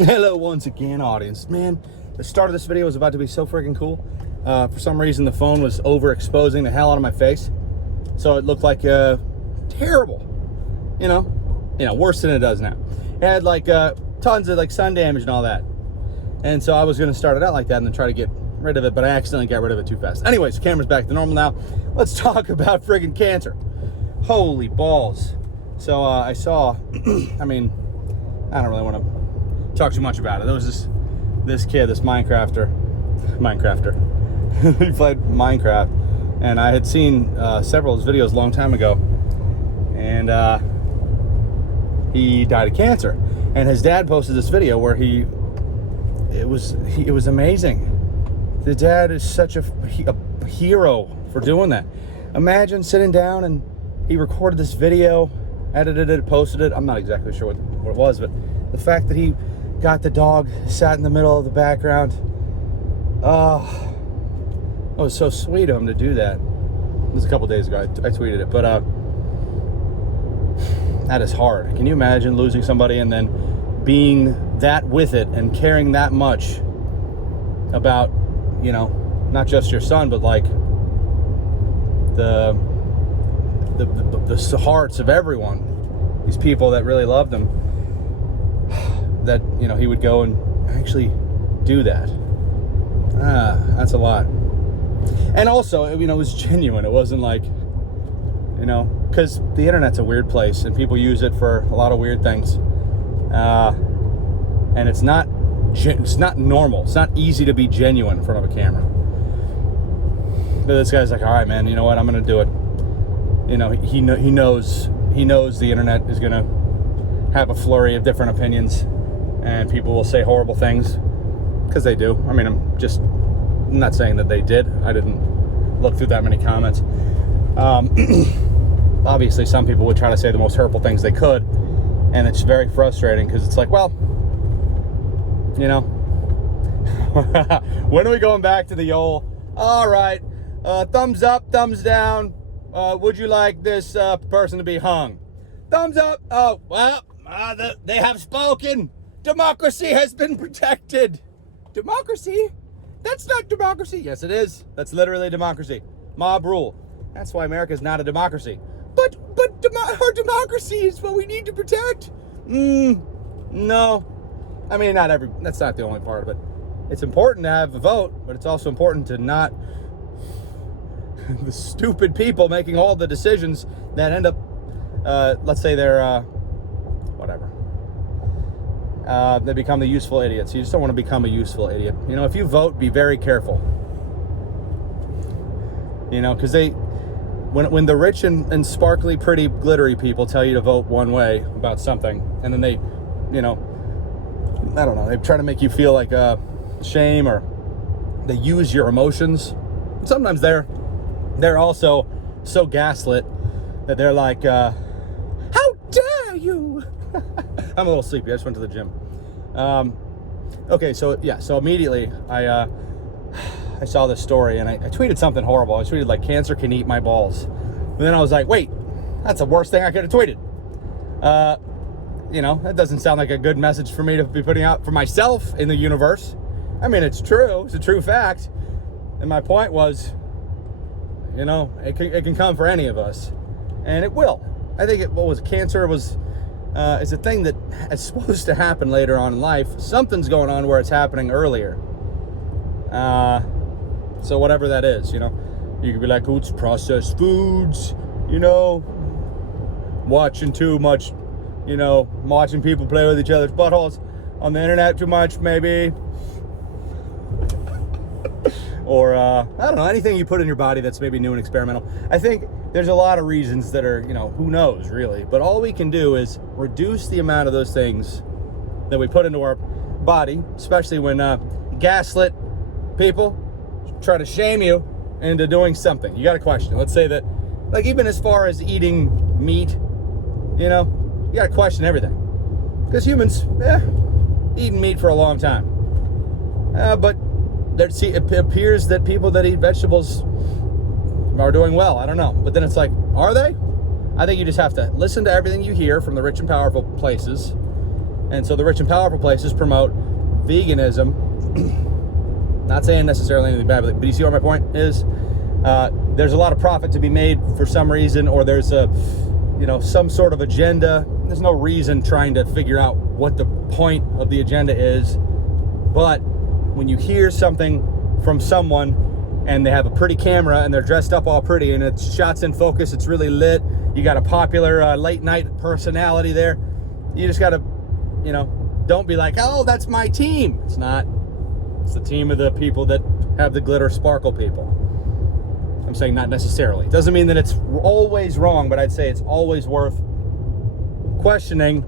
Hello once again, audience. Man, the start of this video was about to be so freaking cool. For some reason, the phone was overexposing the hell out of my face, so it looked like terrible. You know, worse than it does now. It had like tons of like sun damage and all that, and so I was gonna start it out like that and then try to get rid of it, but I accidentally got rid of it too fast. Anyways, camera's back to normal now. Let's talk about friggin' cancer. Holy balls! So I saw. I mean, I don't really want to talk too much about it. There was this kid, this Minecrafter. He played Minecraft, and I had seen several of his videos a long time ago, and he died of cancer. And his dad posted this video where it was amazing. The dad is such a hero for doing that. Imagine sitting down and he recorded this video, edited it, posted it. I'm not exactly sure what it was, but the fact that he got the dog sat in the middle of the background. Oh, it was so sweet of him to do that. It was a couple days ago. I tweeted it, but that is hard. Can you imagine losing somebody and then being that with it and caring that much about, you know, not just your son, but like the hearts of everyone, these people that really loved him, that, you know, he would go and actually do that. That's a lot. And also, you know, it was genuine. It wasn't like, you know, because the internet's a weird place and people use it for a lot of weird things. And it's not normal. It's not easy to be genuine in front of a camera. But this guy's like, all right, man, you know what? I'm going to do it. You know, he knows the internet is going to have a flurry of different opinions and people will say horrible things, because they do. I mean, I'm not saying that they did. I didn't look through that many comments. Obviously, some people would try to say the most hurtful things they could, and it's very frustrating because it's like, well, you know, when are we going back to the old, all right, thumbs up, thumbs down, would you like this person to be hung? Thumbs up. Oh, well, they have spoken. Democracy has been protected. Democracy? That's not democracy. Yes, it is. That's literally democracy. Mob rule. That's why America is not a democracy. But our democracy is what we need to protect. No. I mean, that's not the only part of it. It's important to have a vote, but it's also important to not the stupid people making all the decisions that end up, let's say they're, whatever. They become the useful idiots. You just don't want to become a useful idiot. You know, if you vote, be very careful. You know, because when the rich and sparkly, pretty, glittery people tell you to vote one way about something, and then they, you know, I don't know, they try to make you feel like shame, or they use your emotions. Sometimes they're also so gaslit that they're like, how dare you? I'm a little sleepy. I just went to the gym. Okay, so immediately I saw this story and I tweeted something horrible. I tweeted like, cancer can eat my balls. And then I was like, wait, that's the worst thing I could have tweeted. You know, that doesn't sound like a good message for me to be putting out for myself in the universe. I mean, it's true. It's a true fact. And my point was, you know, it can come for any of us, and it will. I think cancer was is a thing that is supposed to happen later on in life. Something's going on where it's happening earlier. So whatever that is, you know, you could be like, oh, it's processed foods, you know, watching too much, you know, watching people play with each other's buttholes on the internet too much, maybe. Or, I don't know, anything you put in your body that's maybe new and experimental. I think there's a lot of reasons that are, you know, who knows, really. But all we can do is reduce the amount of those things that we put into our body, especially when gaslit people try to shame you into doing something. You got to question. Let's say that, like, even as far as eating meat, you know, you got to question everything. Because humans, eating meat for a long time. But it appears that people that eat vegetables are doing well. I don't know. But then it's like, are they? I think you just have to listen to everything you hear from the rich and powerful places And so the rich and powerful places promote veganism. Not saying necessarily anything bad, but you see what my point is? There's a lot of profit to be made for some reason, or there's some sort of agenda. There's no reason trying to figure out what the point of the agenda is. But when you hear something from someone and they have a pretty camera and they're dressed up all pretty and it's shots in focus, it's really lit, you got a popular late night personality there, you just got to, don't be like, oh, that's my team. It's not. It's the team of the people that have the glitter sparkle people. I'm saying not necessarily. Doesn't mean that it's always wrong, but I'd say it's always worth questioning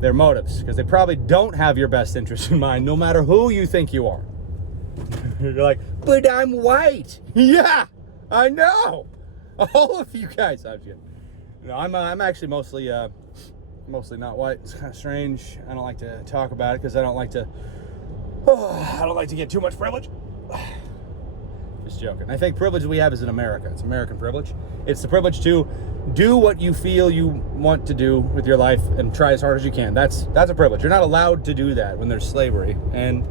their motives, because they probably don't have your best interest in mind, no matter who you think you are. You're like, but I'm white. Yeah, I know. All of you guys. I'm kidding. I'm actually mostly not white. It's kind of strange. I don't like to talk about it because I don't like to get too much privilege. Just joking. I think privilege we have is in America. It's American privilege. It's the privilege to do what you feel you want to do with your life and try as hard as you can. That's a privilege. You're not allowed to do that when there's slavery. And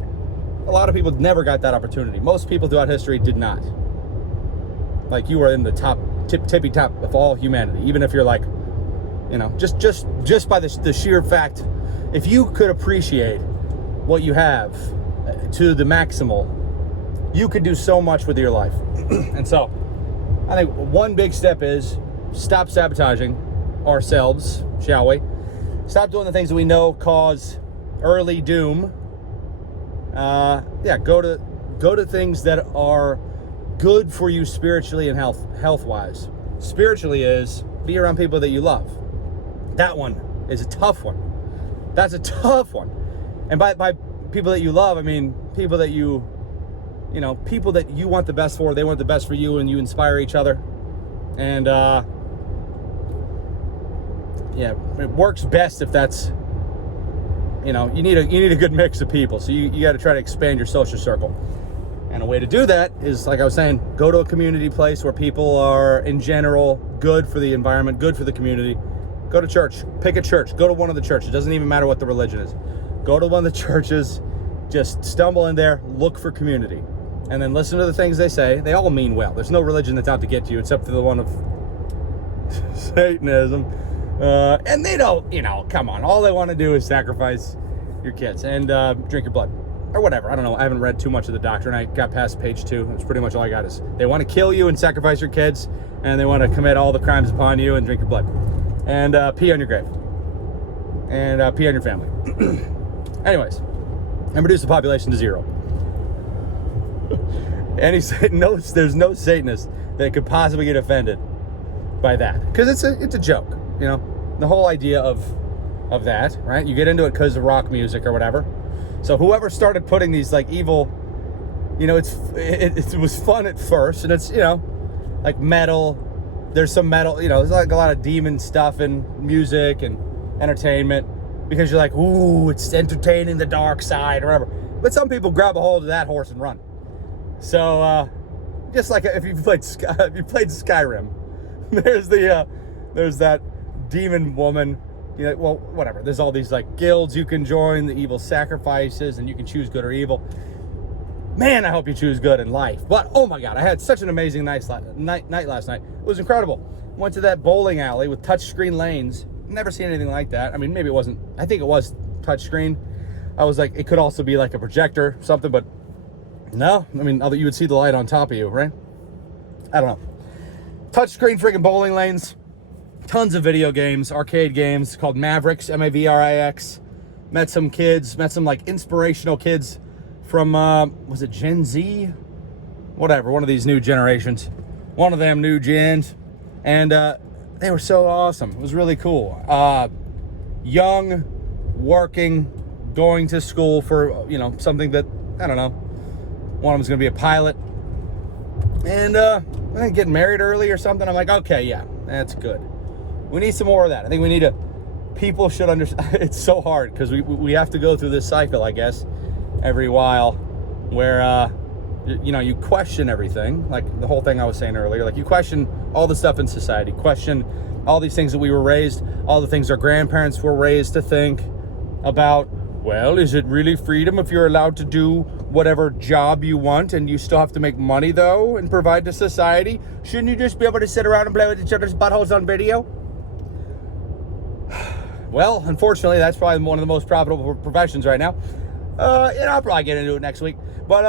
a lot of people never got that opportunity. Most people throughout history did not. Like, you are in the tippy top of all humanity. Even if you're like, just by the sheer fact, if you could appreciate what you have to the maximal, you could do so much with your life. And so I think one big step is stop sabotaging ourselves, shall we? Stop doing the things that we know cause early doom. Go to things that are good for you spiritually and health-wise. Spiritually is be around people that you love. That one is a tough one. That's a tough one. And by people that you love, I mean people that people that you want the best for, they want the best for you, and you inspire each other. And it works best if that's, you need a good mix of people. So you got to try to expand your social circle. And a way to do that is, like I was saying, go to a community place where people are, in general, good for the environment, good for the community. Go to church. Pick a church. Go to one of the churches. It doesn't even matter what the religion is. Go to one of the churches. Just stumble in there. Look for community. And then listen to the things they say. They all mean well. There's no religion that's out to get you except for the one of Satanism. And they don't, come on. All they want to do is sacrifice your kids and drink your blood. Or whatever. I don't know. I haven't read too much of the doctrine. I got past page 2. That's pretty much all I got is they want to kill you and sacrifice your kids. And they want to commit all the crimes upon you and drink your blood. And pee on your grave. And pee on your family. Anyways. And reduce the population to 0. There's no Satanist that could possibly get offended by that, because it's a joke, the whole idea of that, right? You get into it because of rock music or whatever. So whoever started putting these like evil, it was fun at first, and it's like metal. There's some metal, there's like a lot of demon stuff in music and entertainment, because you're like, ooh, it's entertaining the dark side or whatever. But some people grab a hold of that horse and run. So, just like if you played Skyrim, there's that demon woman, whatever. There's all these like guilds you can join, the evil sacrifices, and you can choose good or evil. Man, I hope you choose good in life. But oh my God, I had such an amazing night last night. It was incredible. Went to that bowling alley with touchscreen lanes. Never seen anything like that. I mean, maybe it wasn't. I think it was touchscreen. I was like, it could also be like a projector, something, but. No, I mean, you would see the light on top of you, right? I don't know. Touchscreen freaking bowling lanes. Tons of video games, arcade games called Mavericks, Mavrix. Met some like inspirational kids from, was it Gen Z? Whatever, one of these new generations. One of them new gens. And they were so awesome. It was really cool. Young, working, going to school for, something that, I don't know. One of them's going to be a pilot. And I think getting married early or something. I'm like, okay, yeah, that's good. We need some more of that. I think we need people should understand. It's so hard because we have to go through this cycle, I guess, every while where, you question everything. Like the whole thing I was saying earlier. Like you question all the stuff in society. Question all these things that we were raised, all the things our grandparents were raised to think about. Well, is it really freedom if you're allowed to do whatever job you want and you still have to make money, though, and provide to society? Shouldn't you just be able to sit around and play with each other's buttholes on video? Well, unfortunately, that's probably one of the most profitable professions right now. I'll probably get into it next week. But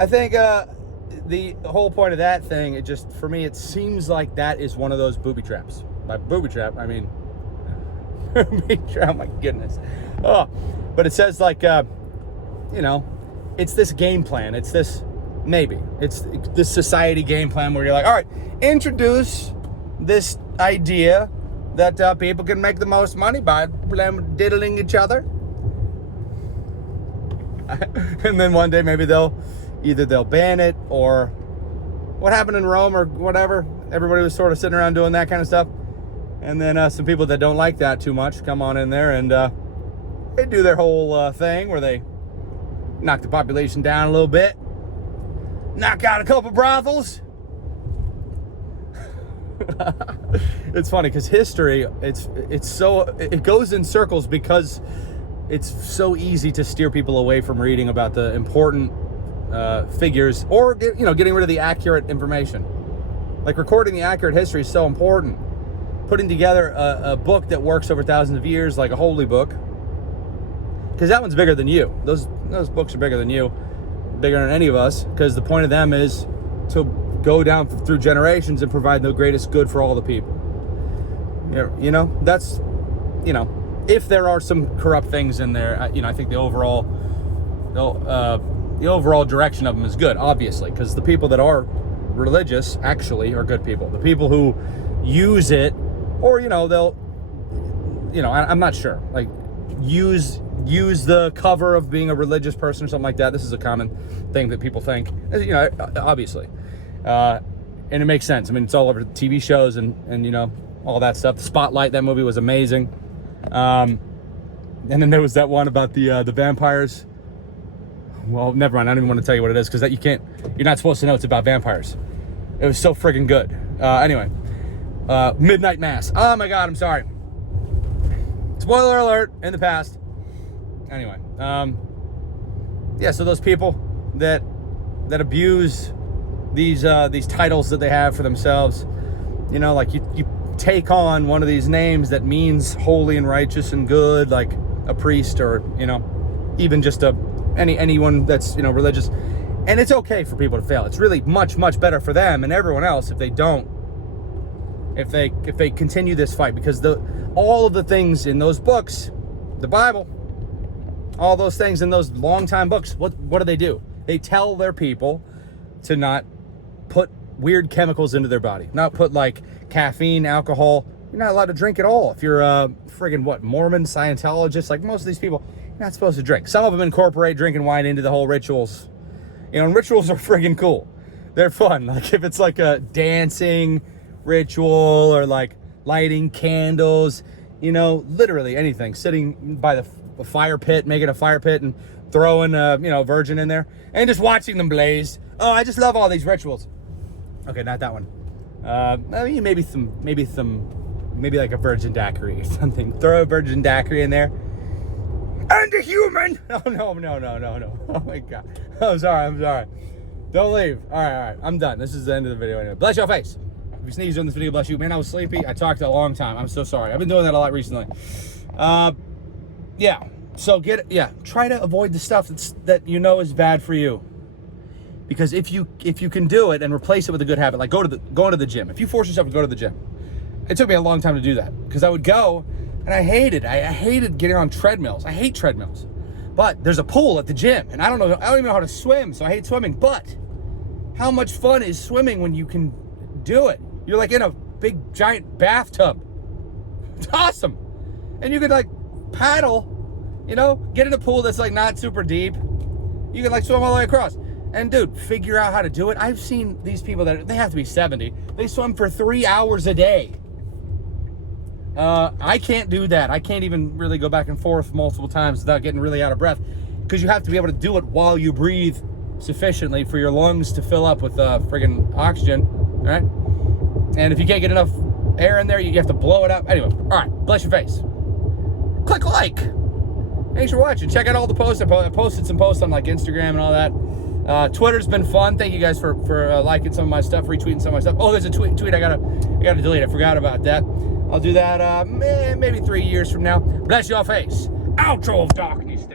I think the whole point of that thing, it just, for me, it seems like that is one of those booby traps. By booby trap, I mean, oh my goodness. Oh, but it says like, it's this game plan. It's this society game plan where you're like, all right, introduce this idea that people can make the most money by diddling each other. And then one day maybe they'll ban it, or what happened in Rome or whatever. Everybody was sort of sitting around doing that kind of stuff. And then some people that don't like that too much come on in there and they do their whole thing where they knock the population down a little bit, knock out a couple brothels. It's funny because history, it goes in circles because it's so easy to steer people away from reading about the important figures, or getting rid of the accurate information. Like recording the accurate history is so important. Putting together a book that works over thousands of years, like a holy book, because that one's bigger than you. Those books are bigger than you, bigger than any of us, because the point of them is to go down through generations and provide the greatest good for all the people. That's, if there are some corrupt things in there, I think the overall direction of them is good, obviously, because the people that are religious actually are good people. The people who use it, or they'll, I'm not sure, like use the cover of being a religious person or something like that. This is a common thing that people think, obviously, and it makes sense. I mean, it's all over TV shows and all that stuff. The Spotlight, that movie was amazing. And then there was that one about the vampires. Well, never mind. I don't even want to tell you what it is, because you're not supposed to know it's about vampires. It was so friggin' good. Anyway, Midnight Mass. Oh my God, I'm sorry. Spoiler alert, in the past. Anyway, so those people that abuse these titles that they have for themselves, like you take on one of these names that means holy and righteous and good, like a priest, or even just anyone that's religious, and it's okay for people to fail. It's really much better for them and everyone else if they continue this fight, because all of the things in those books, the Bible, all those things in those long time books, what do? They tell their people to not put weird chemicals into their body, not put like caffeine, alcohol. You're not allowed to drink at all. If you're a friggin' Mormon, Scientologist, like most of these people, you're not supposed to drink. Some of them incorporate drinking wine into the whole rituals. And rituals are friggin' cool. They're fun. Like if it's like a dancing ritual, or like lighting candles, literally anything. Sitting by the fire pit, making a fire pit and throwing a virgin in there and just watching them blaze. Oh, I just love all these rituals. Okay, not that one. Maybe like a virgin daiquiri or something. Throw a virgin daiquiri in there. And a human. Oh no. Oh my God. I'm sorry. Don't leave. All right. I'm done. This is the end of the video anyway. Bless your face. If you sneeze during this video, bless you. Man, I was sleepy. I talked a long time. I'm so sorry. I've been doing that a lot recently. Yeah. So try to avoid the stuff that is bad for you. Because if you can do it and replace it with a good habit, like going to the gym. If you force yourself to go to the gym, it took me a long time to do that, because I would go and I hated getting on treadmills. I hate treadmills. But there's a pool at the gym, and I don't even know how to swim, so I hate swimming. But how much fun is swimming when you can do it? You're like in a big giant bathtub. It's awesome. And you could like paddle, get in a pool that's like not super deep. You can like swim all the way across. And dude, figure out how to do it. I've seen these people they have to be 70. They swim for 3 hours a day. I can't do that. I can't even really go back and forth multiple times without getting really out of breath, because you have to be able to do it while you breathe sufficiently for your lungs to fill up with friggin' oxygen, all right? And if you can't get enough air in there, you have to blow it up. Anyway, all right, bless your face. Click like. Thanks for watching. Check out all the posts. I posted some posts on like Instagram and all that. Twitter's been fun. Thank you guys for liking some of my stuff, retweeting some of my stuff. Oh, there's a tweet I gotta delete. I forgot about that. I'll do that maybe 3 years from now. Bless your face. Outro of darkness.